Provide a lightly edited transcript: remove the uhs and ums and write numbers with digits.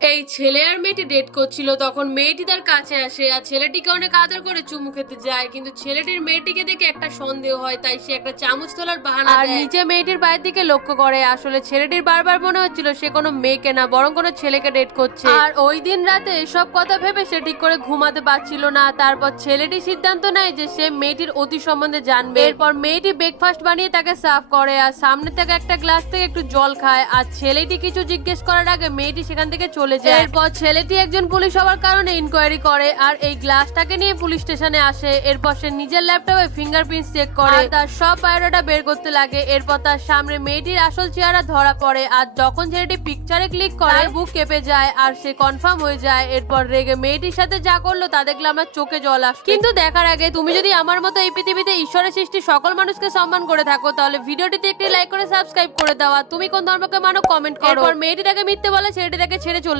এই ছেলে আর মেয়েটি ডেট করছিল, তখন মেয়েটি তার কাছে আসে আর ছেলেটিকে অনেক আদর করে চুমু খেতে যায়, কিন্তু ছেলেটির মেয়েটিকে দেখে একটা সন্দেহ হয়, তাই সে একটা চামচ তোলার বাহানা আর দেয়। নিচে মেয়েটির পায়ের দিকে লক্ষ্য করে। আসলে ছেলেটির বারবার মনে হচ্ছিল সে কোনো মেয়েকে না বরং কোনো ছেলেকে ডেট করছে। আর ওই দিন রাতে এসব কথা ভেবে সে ঠিক করে ঘুমাতে পারছিল না। তারপর ছেলেটি সিদ্ধান্ত নেয় যে সে মেয়েটির অতি সম্বন্ধে জানবে। এরপর মেয়েটি ব্রেকফাস্ট বানিয়ে তাকে সার্ভ করে আর সামনে থেকে একটা গ্লাস থেকে একটু জল খায়। আর ছেলেটি কিছু জিজ্ঞেস করার আগে মেয়েটি সেখান থেকে চলে যায়। এরপর ছেলেটি একজন পুলিশ হওয়ার কারণে ইনকোয়ারি করে আর এই গ্লাসটাকে নিয়ে পুলিশ স্টেশনে আসে। এরপর সে নিজের ল্যাপটপে ফিঙ্গারপ্রিন্ট চেক করে আর তার সব বায়োডাটা বের করতে লাগে। এরপর তার সামনে মেয়েটির আসল চেহারা ধরা পড়ে আর যখন ছেলেটি পিকচারে ক্লিক করে বুক কেঁপে যায় আর সে কনফার্ম হয়ে যায়। এরপর রেগে মেয়েটির সাথে যা করলো তা দেখলে আমার চোখে জল আসে। কিন্তু দেখার আগে তুমি যদি আমার মতো এই পৃথিবীতে ঈশ্বরের সৃষ্টি সকল মানুষকে সম্মান করে থাকো তাহলে ভিডিওটিতে একটি লাইক করে সাবস্ক্রাইব করে দাও। আর তুমি কোন ধর্মকে মানো কমেন্ট করো। এরপর মেয়েটি তাকে মিথ্যে বলে ছেলেটি তাকে ছেড়ে চলে